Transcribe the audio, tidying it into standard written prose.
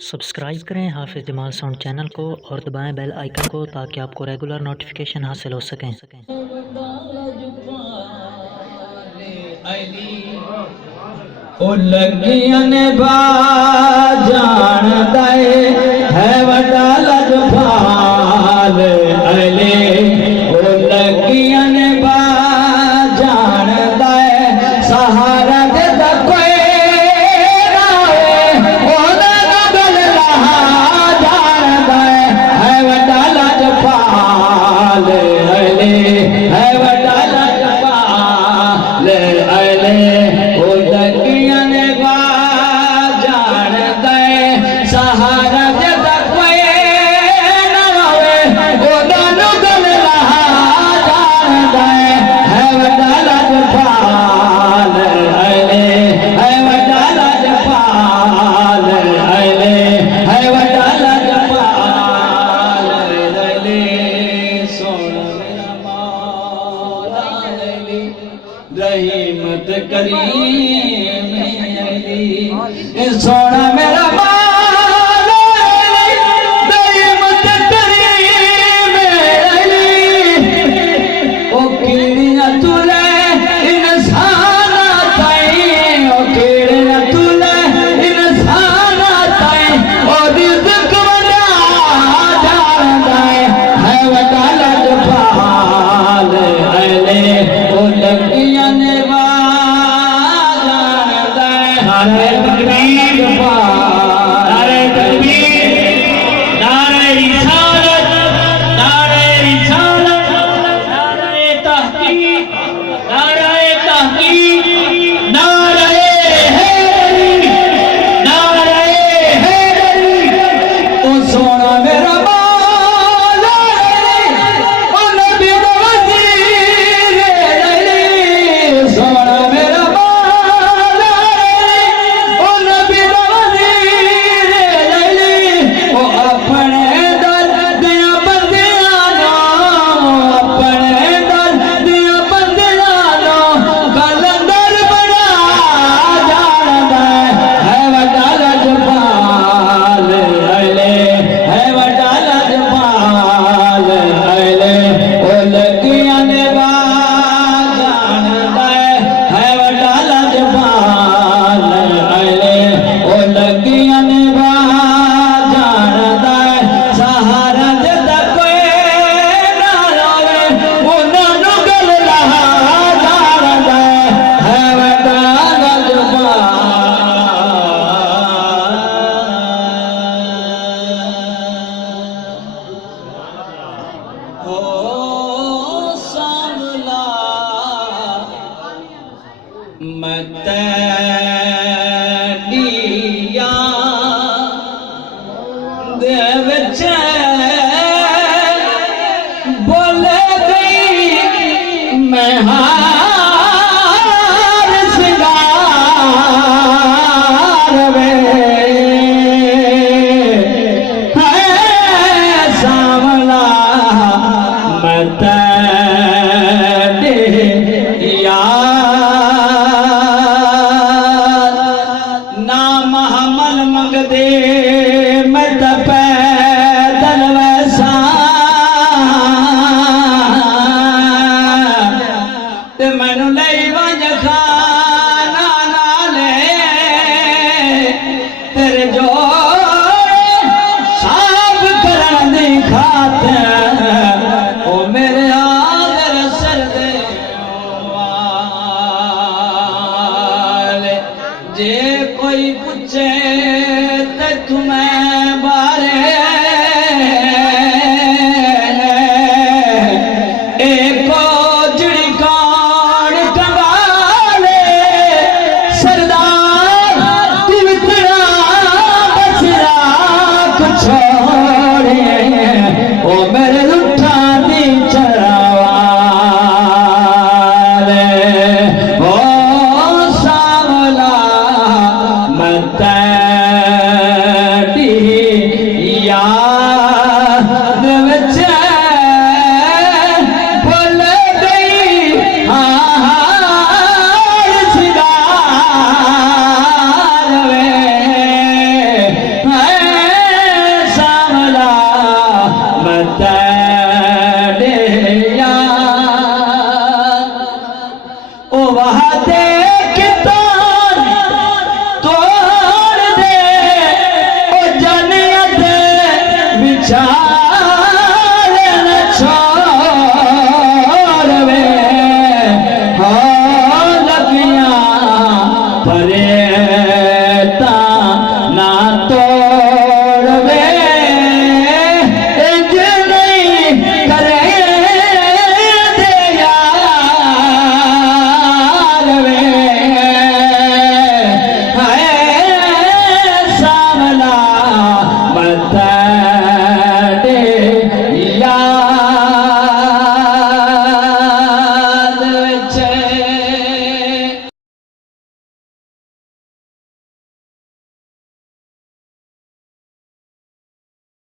Subscribe करें हाफिज़ Jamal sound channel को और दबाएं बेल आइकन को ताकि आपको रेगुलर नोटिफिकेशन हासिल हो सकें। ओ लगियन बाजान दे है वडा लजपाल अले ओ लगियन बाजान दे सहारा दे कोई नावे ओ लगल रहा जान दे है वडा लजपाल अले है वडा लजपाल अले ओ लगियन बाजान दे सहारा दे कोई नावे ओ लगल रहा जान दे है वडा लजपाल अले है वडा लजपाल अले है वडा लजपाल अले सोना मेरा मौला अली रहमत करीम अली सोना मेरा मौला अली रहमत करीम अली ओ कीड़ियां तुले इंसान ताई ओ कीड़ियां तुले इंसान ताई ओ रिज़्क़ वड़ा जांदा है वडा लजपाल अले ओ लगियां ने बाजान दे नारे तकबीर नारे तकबीर नारे रिसालत नारे रिसालत नारे तहकीक नारे तहकीक नारे हैदरी नारे हैदरी ओ सोना मेरा मौला ओ नबी दा वज़ीर सोना मेरा मौला ओ नबी दा वज़ीर ओ अपने दर दिया बंदियां नो अपने दर दिया बंदियां नो कलंदर बना जांदा है वडा लजपाल अले है वडा लजपाल अले ओ लगियां ने बाजान दे है वडा लजपाल अले ओ लगियां ने बाजान दे सहारा दे कोई ना रोवे ओ नानू गल रहा जांदा है वडा लजपाल ओ सामला मतडिया दे विच बोले गई मैं हार सिंगार वे है सामला मतडिया नाम हमल मंगदे मत पैदल वैसा ते मैनू लई वंज खाना नाले तेरे जो साफ करन दी खातर ओ मेरे आदर सर दे वाले जे कोई पूछे ते तुम्हें बारे एको जड़ी कान कंगाले सरदार दिवतरा बसरा कुछ